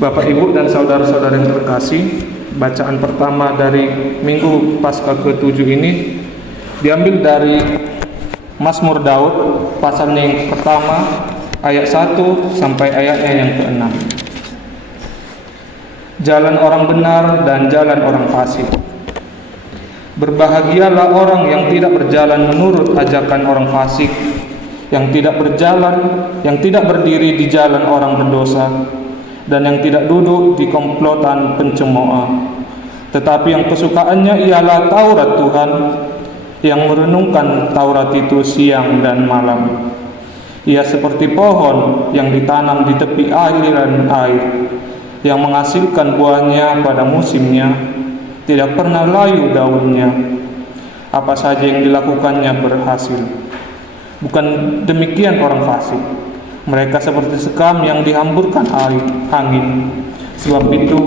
Bapak, Ibu, dan saudara-saudara yang terkasih, bacaan pertama dari Minggu Paskah ke-7 ini diambil dari Mazmur Daud, pasalnya yang pertama, ayat 1 sampai ayatnya yang ke-6. Jalan orang benar dan jalan orang fasik. Berbahagialah orang yang tidak berjalan menurut ajakan orang fasik, yang tidak berdiri di jalan orang berdosa, dan yang tidak duduk di komplotan pencemooh. Tetapi yang kesukaannya ialah Taurat Tuhan, yang merenungkan Taurat itu siang dan malam. Ia seperti pohon yang ditanam di tepi aliran air, yang menghasilkan buahnya pada musimnya, tidak pernah layu daunnya. Apa saja yang dilakukannya berhasil. Bukan demikian orang fasik. Mereka seperti sekam yang dihamburkan angin. Sebab itu,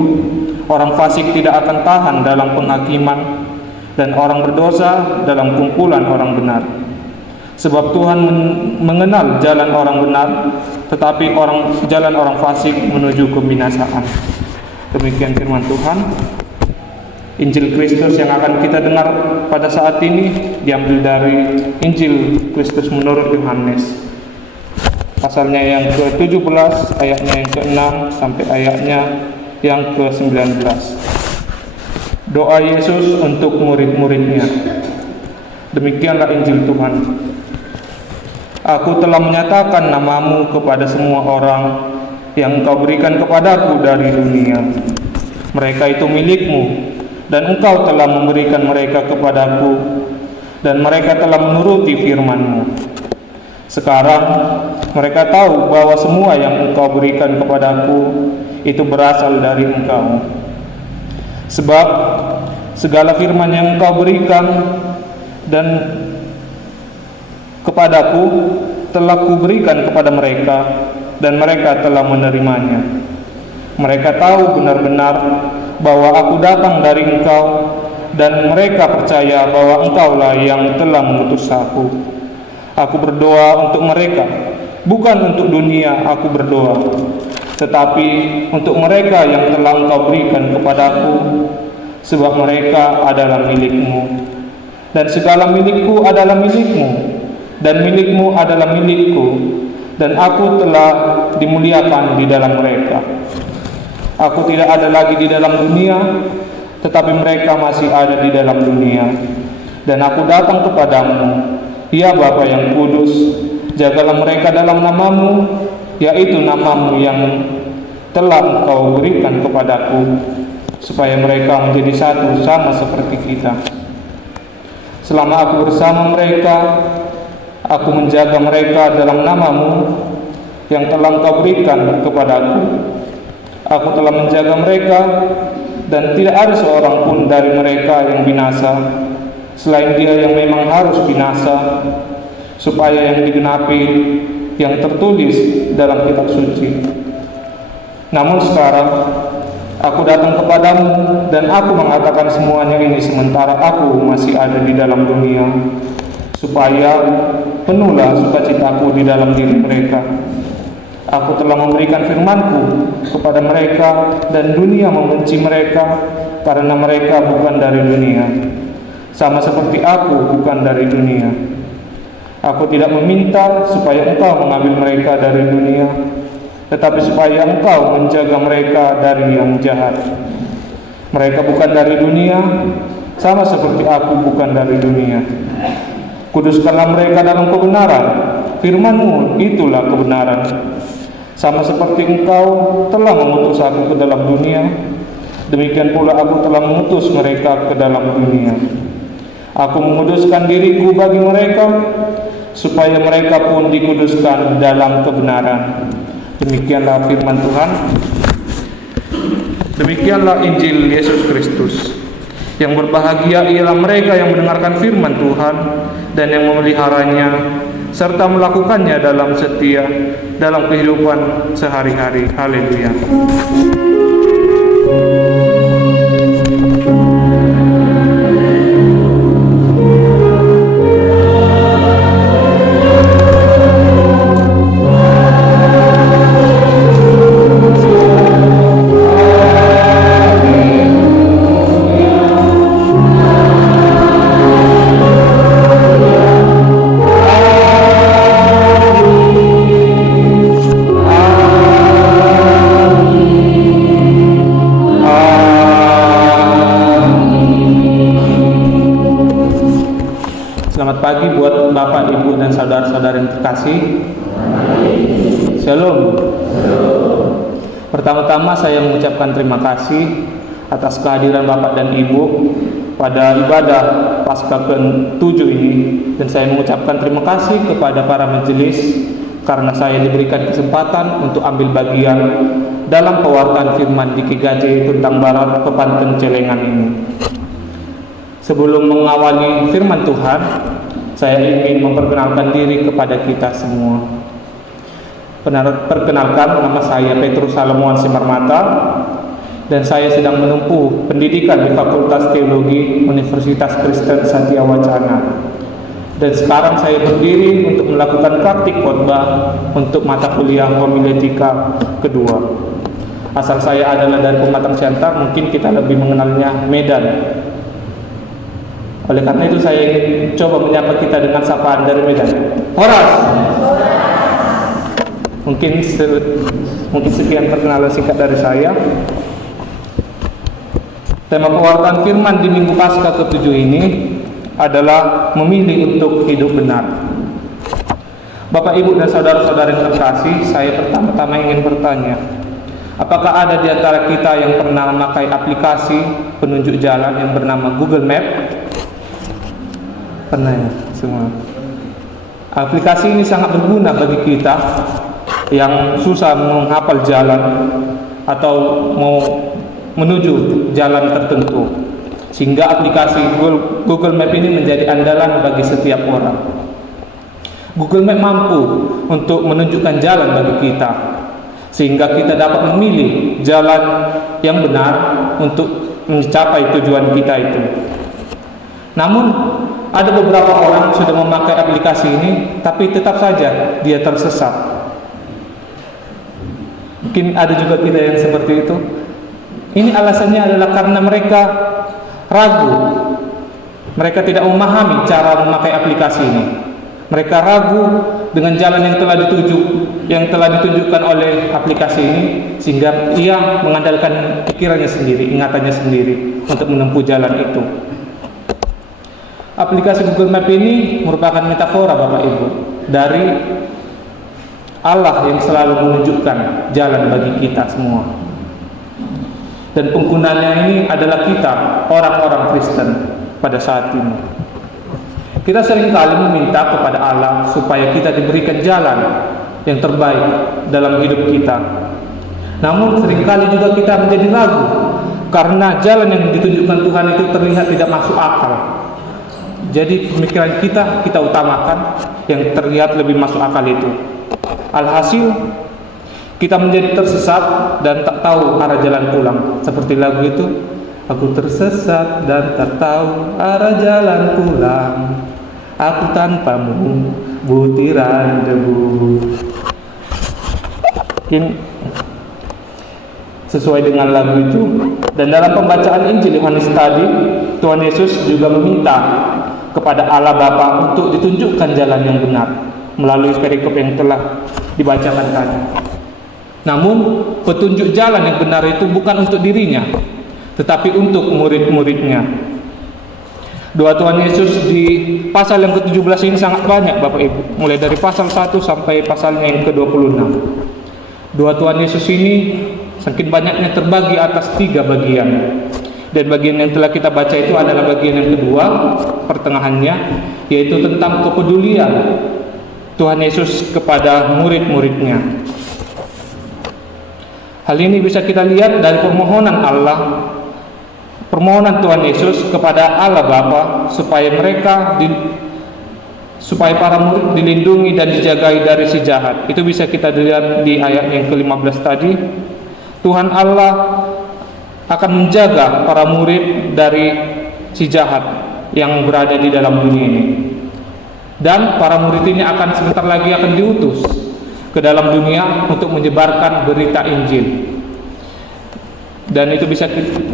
orang fasik tidak akan tahan dalam penghakiman, dan orang berdosa dalam kumpulan orang benar. Sebab Tuhan mengenal jalan orang benar, tetapi jalan orang fasik menuju kebinasaan. Demikian firman Tuhan. Injil Kristus yang akan kita dengar pada saat ini diambil dari Injil Kristus menurut Yohanes, pasalnya yang ke-17, ayatnya yang ke-6 sampai ayatnya yang ke-19. Doa Yesus untuk murid-muridnya. Demikianlah Injil Tuhan. Aku telah menyatakan namamu kepada semua orang yang Engkau berikan kepadaku dari dunia. Mereka itu milikmu, dan Engkau telah memberikan mereka kepadaku, dan mereka telah menuruti firman-Mu. Sekarang mereka tahu bahwa semua yang Engkau berikan kepadaku itu berasal dari Engkau. Sebab segala firman yang Engkau berikan dan kepadaku telah kuberikan kepada mereka, dan mereka telah menerimanya. Mereka tahu benar-benar bahwa aku datang dari Engkau, dan mereka percaya bahwa Engkaulah yang telah mengutus aku. Aku berdoa untuk mereka, bukan untuk dunia aku berdoa, tetapi untuk mereka yang telah Engkau berikan kepadaku, sebab mereka adalah milik-Mu. Dan segala milikku adalah milik-Mu, dan milik-Mu adalah milikku, dan aku telah dimuliakan di dalam mereka. Aku tidak ada lagi di dalam dunia, tetapi mereka masih ada di dalam dunia. Dan aku datang kepadamu, ya Bapa yang kudus, jagalah mereka dalam namamu, yaitu namamu yang telah Engkau berikan kepadaku, supaya mereka menjadi satu sama seperti kita. Selama aku bersama mereka, aku menjaga mereka dalam namamu yang telah Engkau berikan kepadaku. Aku telah menjaga mereka, dan tidak ada seorang pun dari mereka yang binasa, selain dia yang memang harus binasa, supaya yang digenapi yang tertulis dalam kitab suci. Namun sekarang aku datang kepadamu, dan aku mengatakan semuanya ini sementara aku masih ada di dalam dunia, supaya penuhlah sukacitaku di dalam diri mereka. Aku telah memberikan firman-Ku kepada mereka, dan dunia membenci mereka, karena mereka bukan dari dunia, sama seperti aku bukan dari dunia. Aku tidak meminta supaya Engkau mengambil mereka dari dunia, tetapi supaya Engkau menjaga mereka dari yang jahat. Mereka bukan dari dunia, sama seperti aku bukan dari dunia. Kuduskanlah mereka dalam kebenaran, firman-Mu itulah kebenaran. Sama seperti Engkau telah mengutus aku ke dalam dunia, demikian pula aku telah mengutus mereka ke dalam dunia. Aku menguduskan diriku bagi mereka, supaya mereka pun dikuduskan dalam kebenaran. Demikianlah firman Tuhan. Demikianlah Injil Yesus Kristus. Yang berbahagia ialah mereka yang mendengarkan firman Tuhan dan yang memeliharanya, serta melakukannya dalam setia dalam kehidupan sehari-hari. Haleluya. terkasih, Shalom. Pertama-tama saya mengucapkan terima kasih atas kehadiran Bapak dan Ibu pada ibadah Paskah ke-7 ini, dan saya mengucapkan terima kasih kepada para majelis karena saya diberikan kesempatan untuk ambil bagian dalam pewartaan firman di GKJ Tuntang Barat Pepanten Celengan ini. Sebelum mengawali firman Tuhan, saya ingin memperkenalkan diri kepada kita semua. Perkenalkan, nama saya Petrus Salomuan Simarmata, dan saya sedang menempuh pendidikan di Fakultas Teologi Universitas Kristen Satya Wacana. Dan sekarang saya berdiri untuk melakukan praktik khotbah untuk mata kuliah homiletika kedua. Asal saya adalah dari Pematang Siantar, mungkin kita lebih mengenalnya Medan. Oleh karena itu saya ingin coba menyapa kita dengan sapaan dari Medan. Horas. Mungkin sekian perkenalan singkat dari saya. Tema pewartaan firman di Minggu Paskah ke-7 ini adalah memilih untuk hidup benar. Bapak, Ibu, dan saudara-saudara yang terkasih, saya pertama-tama ingin bertanya, apakah ada di antara kita yang pernah memakai aplikasi penunjuk jalan yang bernama Google Map? Pernah ya, semua. Aplikasi ini sangat berguna bagi kita yang susah menghafal jalan atau mau menuju jalan tertentu, sehingga aplikasi Google Map ini menjadi andalan bagi setiap orang. Google Map mampu untuk menunjukkan jalan bagi kita, sehingga kita dapat memilih jalan yang benar untuk mencapai tujuan kita itu. Namun ada beberapa orang sudah memakai aplikasi ini, tapi tetap saja dia tersesat. Mungkin ada juga kita yang seperti itu. Ini alasannya adalah karena mereka ragu. Mereka tidak memahami cara memakai aplikasi ini. Mereka ragu dengan jalan yang telah ditunjukkan oleh aplikasi ini, sehingga ia mengandalkan pikirannya sendiri, ingatannya sendiri untuk menempuh jalan itu. Aplikasi Google Map ini merupakan metafora, Bapak Ibu, dari Allah yang selalu menunjukkan jalan bagi kita semua. Dan penggunanya ini adalah kita, orang-orang Kristen pada saat ini. Kita seringkali meminta kepada Allah supaya kita diberikan jalan yang terbaik dalam hidup kita. Namun seringkali juga kita menjadi ragu karena jalan yang ditunjukkan Tuhan itu terlihat tidak masuk akal. Jadi pemikiran kita utamakan yang terlihat lebih masuk akal itu. Alhasil kita menjadi tersesat dan tak tahu arah jalan pulang. Seperti lagu itu, aku tersesat dan tak tahu arah jalan pulang, aku tanpamu butiran debu. Mungkin sesuai dengan lagu itu. Dan dalam pembacaan Injil Yohanes tadi, Tuhan Yesus juga meminta kepada Allah Bapa untuk ditunjukkan jalan yang benar melalui perikop yang telah dibacakan tadi. Namun petunjuk jalan yang benar itu bukan untuk dirinya, tetapi untuk murid-muridnya. Doa Tuhan Yesus di pasal yang ke-17 ini sangat banyak, Bapak Ibu, mulai dari pasal 1 sampai pasalnya yang ke-26. Doa Tuhan Yesus ini saking banyaknya terbagi atas 3 bagian. Dan bagian yang telah kita baca itu adalah bagian yang kedua, pertengahannya, yaitu tentang kepedulian Tuhan Yesus kepada murid-muridnya. Hal ini bisa kita lihat dari permohonan Tuhan Yesus kepada Allah Bapa supaya para murid dilindungi dan dijagai dari si jahat. Itu bisa kita lihat di ayat yang ke-15 tadi. Tuhan Allah akan menjaga para murid dari si jahat yang berada di dalam dunia ini. Dan para murid ini sebentar lagi akan diutus ke dalam dunia untuk menyebarkan berita Injil. Dan itu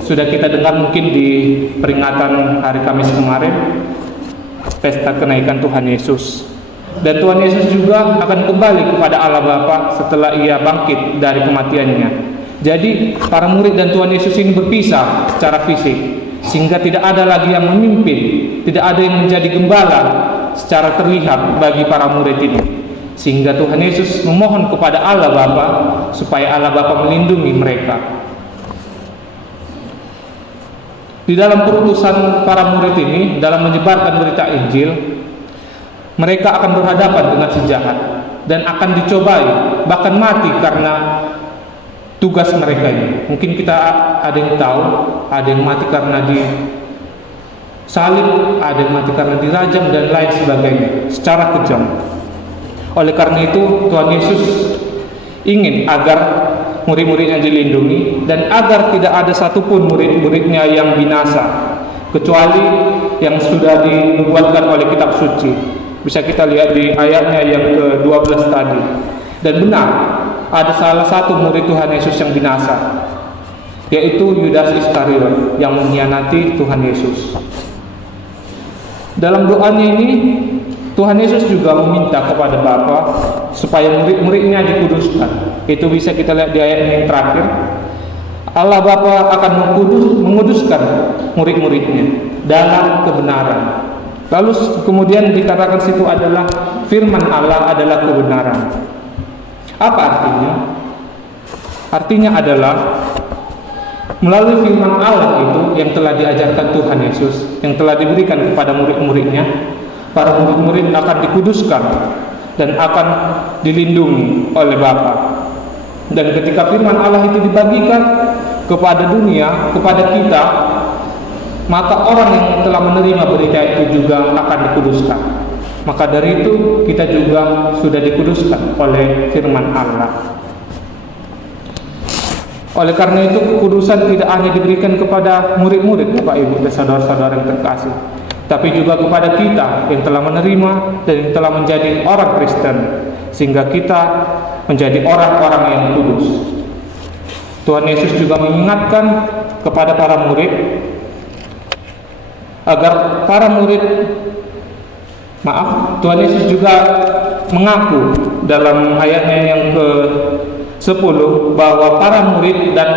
sudah kita dengar mungkin di peringatan hari Kamis kemarin, pesta kenaikan Tuhan Yesus. Dan Tuhan Yesus juga akan kembali kepada Allah Bapa setelah ia bangkit dari kematiannya. Jadi para murid dan Tuhan Yesus ini berpisah secara fisik, sehingga tidak ada lagi yang memimpin, tidak ada yang menjadi gembala secara terlihat bagi para murid ini. Sehingga Tuhan Yesus memohon kepada Allah Bapa supaya Allah Bapa melindungi mereka. Di dalam perutusan para murid ini, dalam menyebarkan berita Injil, mereka akan berhadapan dengan si jahat dan akan dicobai, bahkan mati karena tugas mereka ini. Mungkin kita ada yang tahu, ada yang mati karena disalib, ada yang mati karena dirajam dan lain sebagainya secara kejam. Oleh karena itu Tuhan Yesus ingin agar murid-muridnya dilindungi dan agar tidak ada satupun murid-muridnya yang binasa, kecuali yang sudah dinubuatkan oleh kitab suci. Bisa kita lihat di ayatnya yang ke-12 tadi. Dan benar, ada salah satu murid Tuhan Yesus yang binasa, yaitu Yudas Iskariot yang mengkhianati Tuhan Yesus. Dalam doanya ini Tuhan Yesus juga meminta kepada Bapa supaya murid-muridnya dikuduskan. Itu bisa kita lihat di ayat yang terakhir. Allah Bapa akan menguduskan murid-muridnya dalam kebenaran. Lalu kemudian dikatakan situ adalah firman Allah adalah kebenaran. Apa artinya? Artinya adalah melalui firman Allah itu yang telah diajarkan Tuhan Yesus, yang telah diberikan kepada murid-muridnya, para murid-murid akan dikuduskan dan akan dilindungi oleh Bapa. Dan ketika firman Allah itu dibagikan kepada dunia, kepada kita, maka orang yang telah menerima berita itu juga akan dikuduskan. Maka dari itu kita juga sudah dikuduskan oleh firman Allah. Oleh karena itu kekudusan tidak hanya diberikan kepada murid-murid, Bapak Ibu dan saudara-saudara yang terkasih, tapi juga kepada kita yang telah menerima dan yang telah menjadi orang Kristen, sehingga kita menjadi orang-orang yang kudus. Tuhan Yesus juga mengingatkan kepada para murid agar Tuhan Yesus juga mengaku dalam ayatnya yang ke-10 bahwa para murid dan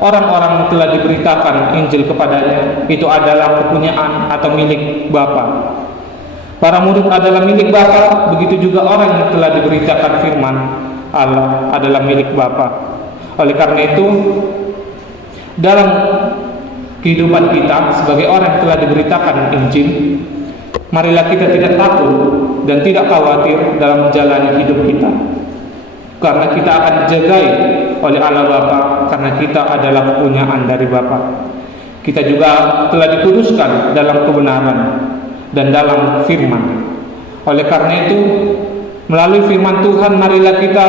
orang-orang yang telah diberitakan Injil kepadanya itu adalah kepunyaan atau milik Bapa. Para murid adalah milik Bapa, begitu juga orang yang telah diberitakan firman Allah adalah milik Bapa. Oleh karena itu, dalam kehidupan kita sebagai orang yang telah diberitakan Injil, marilah kita tidak takut dan tidak khawatir dalam menjalani hidup kita, karena kita akan dijagai oleh Allah Bapa, karena kita adalah kepunyaan dari Bapa. Kita juga telah dikuduskan dalam kebenaran dan dalam firman. Oleh karena itu, melalui firman Tuhan marilah kita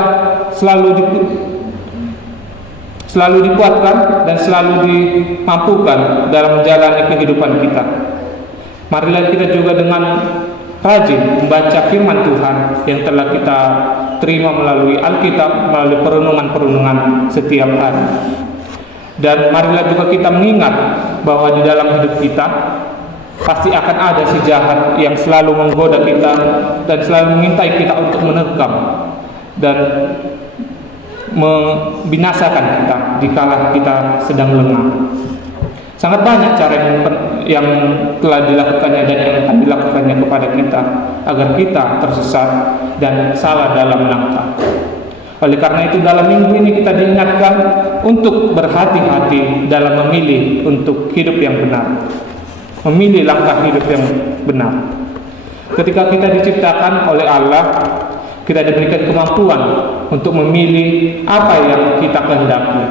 selalu dikuatkan dan selalu dimampukan dalam menjalani kehidupan kita. Marilah kita juga dengan rajin membaca firman Tuhan yang telah kita terima melalui Alkitab, melalui perenungan-perenungan setiap hari. Dan marilah juga kita mengingat bahwa di dalam hidup kita pasti akan ada si jahat yang selalu menggoda kita dan selalu mengintai kita untuk menerkam dan membinasakan kita dikala kita sedang lengah. Sangat banyak cara yang telah dilakukannya dan yang akan dilakukannya kepada kita agar kita tersesat dan salah dalam langkah. Oleh karena itu dalam minggu ini kita diingatkan untuk berhati-hati dalam memilih untuk hidup yang benar, memilih langkah hidup yang benar. Ketika kita diciptakan oleh Allah, kita diberikan kemampuan untuk memilih apa yang kita kehendaki.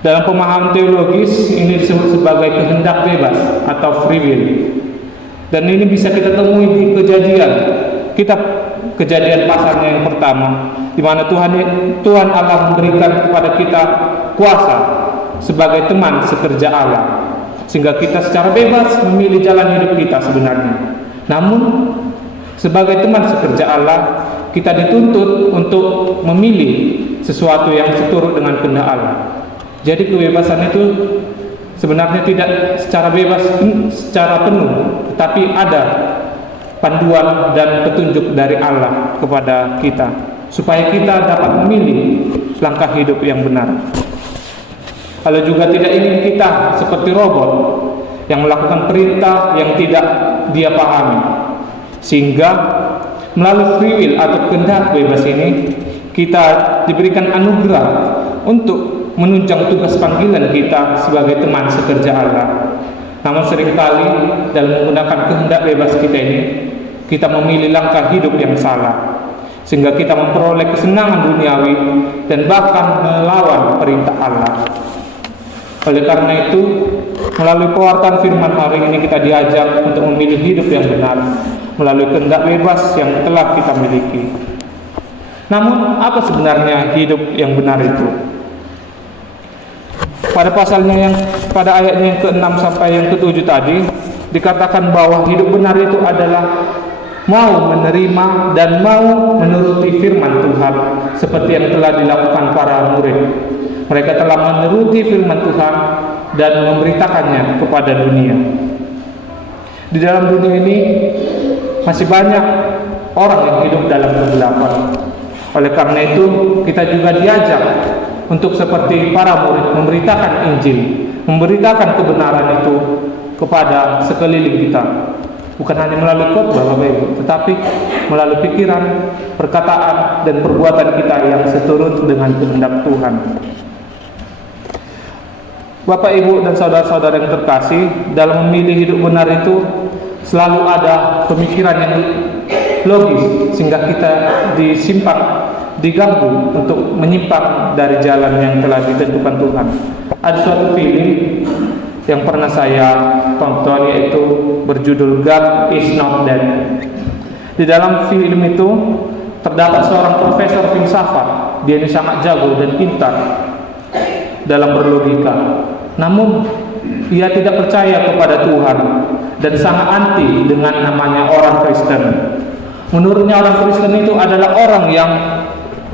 Dalam pemahaman teologis ini disebut sebagai kehendak bebas atau free will. Dan ini bisa kita temui di Kejadian pasalnya yang pertama, di mana Tuhan Allah memberikan kepada kita kuasa sebagai teman sekerja Allah, sehingga kita secara bebas memilih jalan hidup kita sebenarnya. Namun sebagai teman sekerja Allah, kita dituntut untuk memilih sesuatu yang seturut dengan kehendak Allah. Jadi kebebasan itu sebenarnya tidak secara bebas, secara penuh, tetapi ada panduan dan petunjuk dari Allah kepada kita, supaya kita dapat memilih langkah hidup yang benar. Allah juga tidak ingin kita seperti robot yang melakukan perintah yang tidak dia pahami, sehingga Melalui free will atau kehendak bebas ini, kita diberikan anugerah untuk menunjang tugas panggilan kita sebagai teman sekerja Allah. Namun seringkali dalam menggunakan kehendak bebas kita ini, kita memilih langkah hidup yang salah, sehingga kita memperoleh kesenangan duniawi dan bahkan melawan perintah Allah. Oleh karena itu, melalui pewartaan firman hari ini kita diajak untuk memilih hidup yang benar melalui kehendak bebas yang telah kita miliki. Namun, apa sebenarnya hidup yang benar itu? Pada ayatnya yang ke-6 sampai yang ke-7 tadi dikatakan bahwa hidup benar itu adalah mau menerima dan mau menuruti firman Tuhan seperti yang telah dilakukan para murid. Mereka telah menuruti firman Tuhan dan memberitakannya kepada dunia. Di dalam dunia ini masih banyak orang yang hidup dalam kegelapan. Oleh karena itu, kita juga diajak untuk seperti para murid memberitakan Injil, memberitakan kebenaran itu kepada sekeliling kita. Bukan hanya melalui khotbah Bapak Ibu, tetapi melalui pikiran, perkataan, dan perbuatan kita yang seturut dengan kehendak Tuhan. Bapak Ibu dan saudara-saudara yang terkasih, dalam memilih hidup benar itu selalu ada pemikiran yang logis sehingga kita diganggu untuk menyimpang dari jalan yang telah ditentukan Tuhan. Ada suatu film yang pernah saya tonton, yaitu berjudul God is Not Dead. Di dalam film itu terdapat seorang profesor filsafat. Dia ini sangat jago dan pintar dalam berlogika. Namun ia tidak percaya kepada Tuhan dan sangat anti dengan namanya orang Kristen. Menurutnya orang Kristen itu adalah orang yang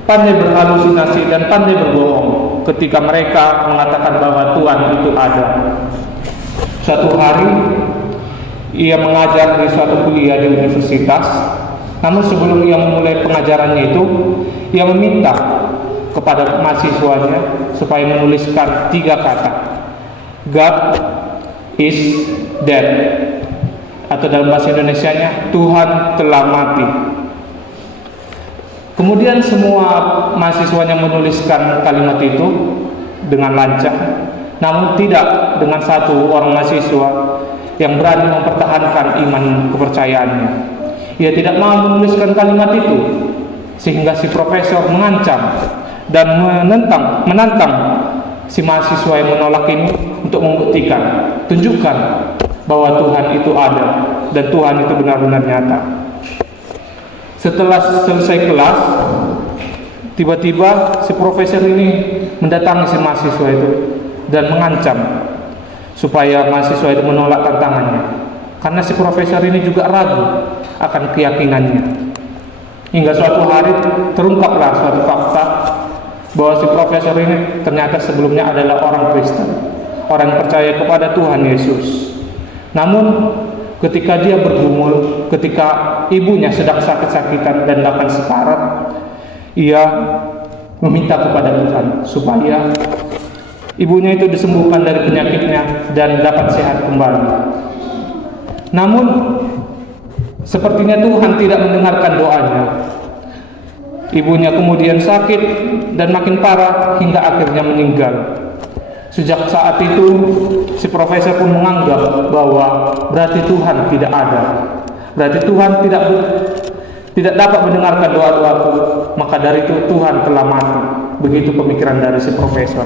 pandai berhalusinasi dan pandai berbohong ketika mereka mengatakan bahwa Tuhan itu ada. Suatu hari ia mengajar di suatu kuliah di universitas. Namun sebelum ia memulai pengajarannya itu, ia meminta kepada mahasiswanya supaya menuliskan 3 kata, God is dead, atau dalam bahasa Indonesianya, Tuhan telah mati. Kemudian semua mahasiswanya menuliskan kalimat itu dengan lancar. Namun tidak dengan satu orang mahasiswa yang berani mempertahankan iman kepercayaannya. Ia tidak mau menuliskan kalimat itu, sehingga si profesor mengancam dan menantang si mahasiswa yang menolak ini untuk membuktikan, tunjukkan bahwa Tuhan itu ada dan Tuhan itu benar-benar nyata. Setelah selesai kelas, tiba-tiba si profesor ini mendatangi si mahasiswa itu dan mengancam supaya mahasiswa itu menolak tantangannya, karena si profesor ini juga ragu akan keyakinannya. Hingga suatu hari terungkaplah suatu fakta bahwa si profesor ini ternyata sebelumnya adalah orang Kristen, orang yang percaya kepada Tuhan Yesus. Namun ketika dia bergumul, ketika ibunya sedang sakit-sakitan dan bahkan sekarat, ia meminta kepada Tuhan supaya ibunya itu disembuhkan dari penyakitnya dan dapat sehat kembali. Namun sepertinya Tuhan tidak mendengarkan doanya. Ibunya kemudian sakit dan makin parah hingga akhirnya meninggal. Sejak saat itu si profesor pun menganggap bahwa berarti Tuhan tidak ada, berarti Tuhan tidak dapat mendengarkan doa-doaku, maka dari itu Tuhan telah mati. Begitu pemikiran dari si profesor.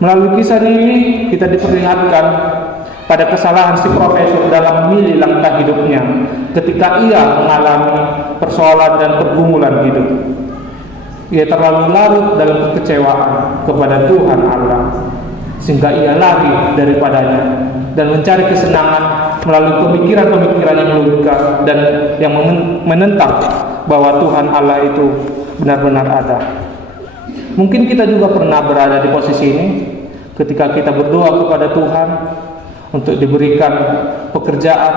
Melalui kisah ini kita diperlihatkan pada kesalahan si profesor dalam memilih langkah hidupnya ketika ia mengalami persoalan dan pergumulan hidup. Ia terlalu larut dalam kekecewaan kepada Tuhan Allah, sehingga ia lari daripadanya dan mencari kesenangan melalui pemikiran-pemikiran yang logika dan yang menentang bahwa Tuhan Allah itu benar-benar ada. Mungkin kita juga pernah berada di posisi ini ketika kita berdoa kepada Tuhan untuk diberikan pekerjaan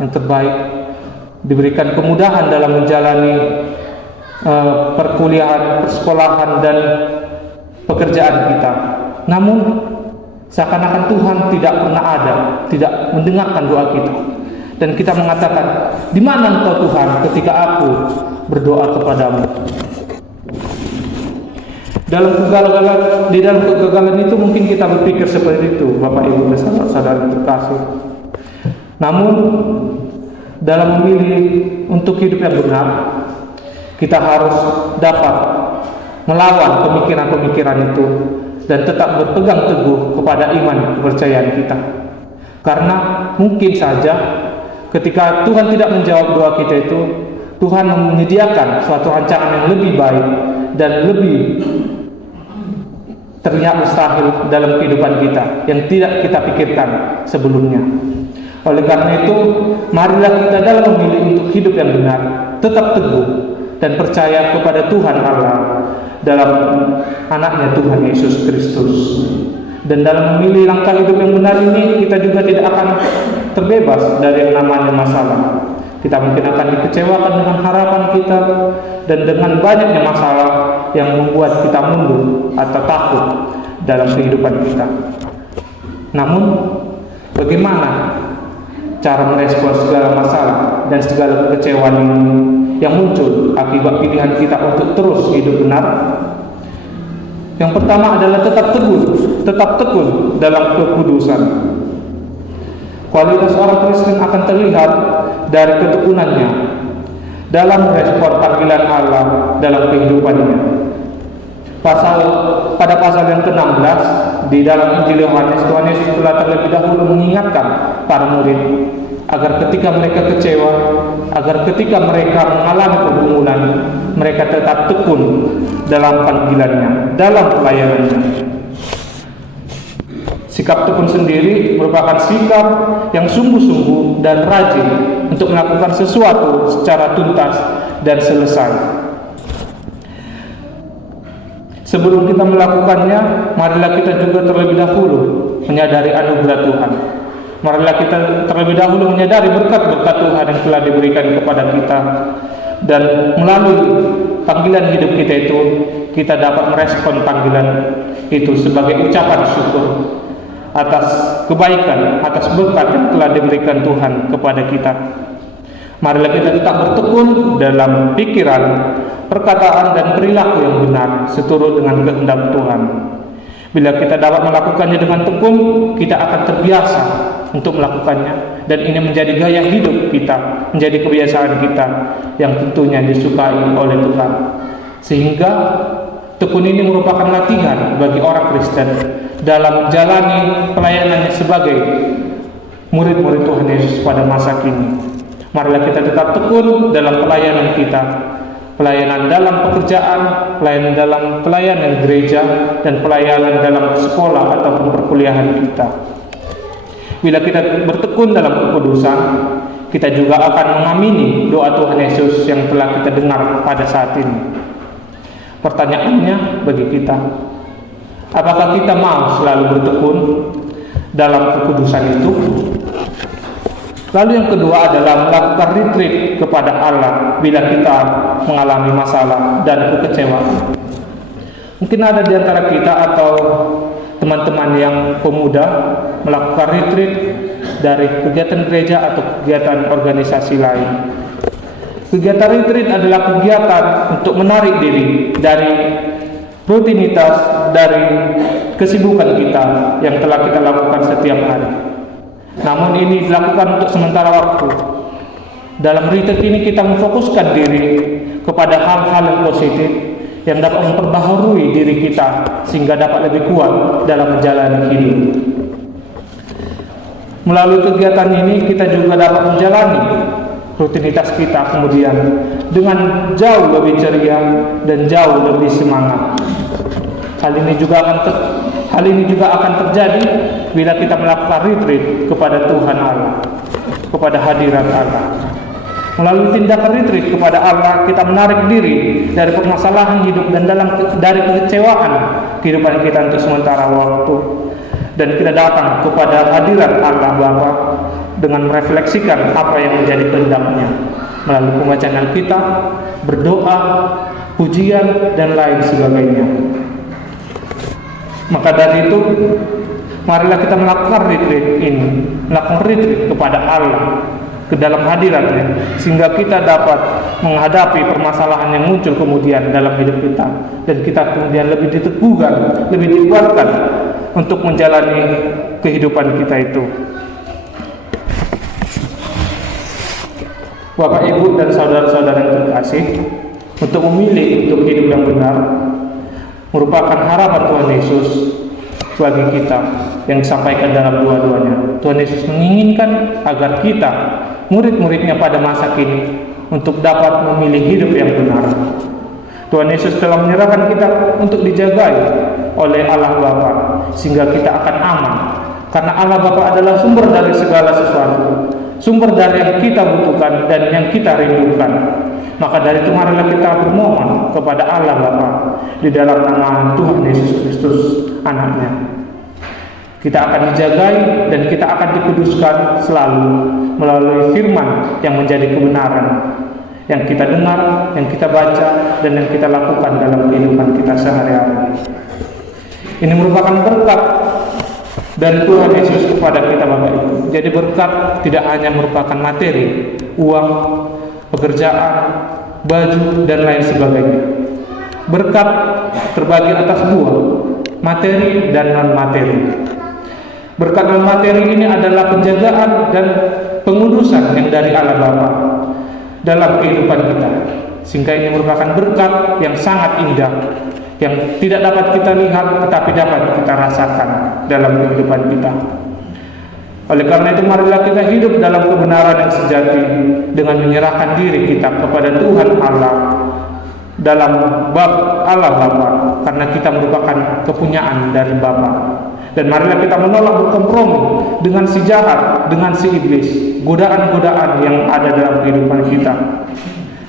yang terbaik, diberikan kemudahan dalam menjalani perkuliahan, persekolahan, dan pekerjaan kita. Namun seakan-akan Tuhan tidak pernah ada, tidak mendengarkan doa kita. dan kita mengatakan, di mana Engkau Tuhan ketika aku berdoa kepadamu? Di dalam kegagalan itu mungkin kita berpikir seperti itu, Bapak Ibu dan saudara-saudara terkasih. Namun dalam memilih untuk hidup yang benar, kita harus dapat melawan pemikiran-pemikiran itu dan tetap berpegang teguh kepada iman kepercayaan kita. Karena mungkin saja ketika Tuhan tidak menjawab doa kita itu, Tuhan menyediakan suatu rancangan yang lebih baik dan lebih terlihat mustahil dalam kehidupan kita yang tidak kita pikirkan sebelumnya. Oleh karena itu, marilah kita dalam memilih untuk hidup yang benar tetap teguh dan percaya kepada Tuhan Allah dalam anaknya Tuhan Yesus Kristus. Dan dalam memilih langkah hidup yang benar ini, kita juga tidak akan terbebas dari yang namanya masalah. Kita mungkin akan dikecewakan dengan harapan kita dan dengan banyaknya masalah yang membuat kita mundur atau takut dalam kehidupan kita. Namun, bagaimana cara merespon segala masalah dan segala kekecewaan ini yang muncul akibat pilihan kita untuk terus hidup benar? Yang pertama adalah tetap tekun dalam kekudusan. Kualitas orang Kristen akan terlihat dari ketekunannya dalam merespon panggilan Allah dalam kehidupannya. Pada pasal yang ke-16 di dalam Injil Yohanes, Tuhan Yesus telah terlebih dahulu mengingatkan para murid agar ketika mereka kecewa, agar ketika mereka mengalami pergumulan, mereka tetap tekun dalam panggilannya, dalam pelayanannya. Sikap tekun sendiri merupakan sikap yang sungguh-sungguh dan rajin untuk melakukan sesuatu secara tuntas dan selesai. Sebelum kita melakukannya, marilah kita juga terlebih dahulu menyadari anugerah Tuhan. Marilah kita terlebih dahulu menyadari berkat-berkat Tuhan yang telah diberikan kepada kita. Dan melalui panggilan hidup kita itu, kita dapat merespon panggilan itu sebagai ucapan syukur atas kebaikan, atas berkat yang telah diberikan Tuhan kepada kita. Marilah kita tetap bertekun dalam pikiran, perkataan dan perilaku yang benar seturut dengan kehendak Tuhan. Bila kita dapat melakukannya dengan tekun, kita akan terbiasa untuk melakukannya, dan ini menjadi gaya hidup kita, menjadi kebiasaan kita yang tentunya disukai oleh Tuhan. Sehingga tekun ini merupakan latihan bagi orang Kristen dalam menjalani pelayanannya sebagai murid-murid Tuhan Yesus pada masa kini. Marilah kita tetap tekun dalam pelayanan kita, pelayanan dalam pekerjaan, pelayanan dalam pelayanan gereja, dan pelayanan dalam sekolah ataupun perkuliahan kita. Bila kita bertekun dalam kekudusan, kita juga akan mengamini doa Tuhan Yesus yang telah kita dengar pada saat ini. Pertanyaannya bagi kita, apakah kita mau selalu bertekun dalam kekudusan itu? Lalu yang kedua adalah melakukan retreat kepada Allah bila kita mengalami masalah dan kekecewaan. Mungkin ada di antara kita atau teman-teman yang pemuda melakukan retreat dari kegiatan gereja atau kegiatan organisasi lain. Kegiatan retreat adalah kegiatan untuk menarik diri dari rutinitas, dari kesibukan kita yang telah kita lakukan setiap hari. Namun ini dilakukan untuk sementara waktu. Dalam retreat ini kita memfokuskan diri kepada hal-hal yang positif yang dapat memperbaharui diri kita sehingga dapat lebih kuat dalam menjalani hidup. Melalui kegiatan ini kita juga dapat menjalani rutinitas kita kemudian dengan jauh lebih ceria dan jauh lebih semangat. Hal ini juga akan terjadi bila kita melakukan retreat kepada Tuhan Allah, kepada hadirat Allah. Melalui tindakan retreat kepada Allah, kita menarik diri dari permasalahan hidup dan dari kekecewaan kehidupan kita untuk sementara waktu, dan kita datang kepada hadirat Allah Bapa dengan merefleksikan apa yang menjadi kehendak-Nya melalui pembacaan Alkitab, berdoa, pujian, dan lain sebagainya. Maka dari itu, marilah kita melakukan retreat ini, melakukan retreat kepada Allah ke dalam hadirat-Nya, sehingga kita dapat menghadapi permasalahan yang muncul kemudian dalam hidup kita, dan kita kemudian lebih diteguhkan, lebih dikuatkan untuk menjalani kehidupan kita itu. Bapak, Ibu, dan saudara-saudara yang terkasih, untuk memilih untuk hidup yang benar merupakan harapan Tuhan Yesus bagi kita yang disampaikan dalam dua-duanya. Tuhan Yesus menginginkan agar kita, murid-muridnya pada masa kini, untuk dapat memilih hidup yang benar. Tuhan Yesus telah menyerahkan kita untuk dijagai oleh Allah Bapa, sehingga kita akan aman, karena Allah Bapa adalah sumber dari segala sesuatu, sumber dari yang kita butuhkan dan yang kita rindukan. Maka dari itu marilah kita bermohon kepada Allah Bapa di dalam nama Tuhan Yesus Kristus, Anak-Nya. Kita akan dijagai dan kita akan dikuduskan selalu melalui firman yang menjadi kebenaran, yang kita dengar, yang kita baca, dan yang kita lakukan dalam kehidupan kita sehari-hari. Ini merupakan berkat dari Tuhan Yesus kepada kita, Bapak Ibu. Jadi berkat tidak hanya merupakan materi, uang, pekerjaan, baju, dan lain sebagainya. Berkat terbagi atas dua, materi dan non-materi. Berkat non-materi ini adalah penjagaan dan pengudusan yang dari Allah Bapa dalam kehidupan kita, sehingga ini merupakan berkat yang sangat indah, yang tidak dapat kita lihat tetapi dapat kita rasakan dalam kehidupan kita. Oleh karena itu marilah kita hidup dalam kebenaran yang sejati dengan menyerahkan diri kita kepada Tuhan Allah dalam bab Allah Bapa, karena kita merupakan kepunyaan dari Bapa. Dan marilah kita menolak berkompromi dengan si jahat, dengan si iblis, godaan-godaan yang ada dalam kehidupan kita,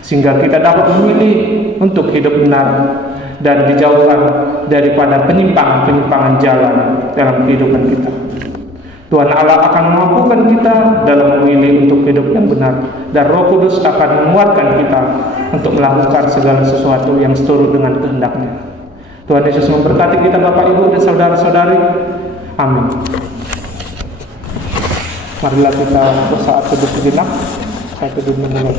sehingga kita dapat memilih untuk hidup benar dan dijauhkan daripada penyimpangan-penyimpangan jalan dalam kehidupan kita. Tuhan Allah akan memampukan kita dalam memilih untuk hidup yang benar, dan Roh Kudus akan menguatkan kita untuk melakukan segala sesuatu yang seturut dengan kehendak-Nya. Tuhan Yesus memberkati kita, Bapak, Ibu, dan saudara-saudari. Amin. Marilah kita bersaat teduh sejenak. Saya teduh mendengar.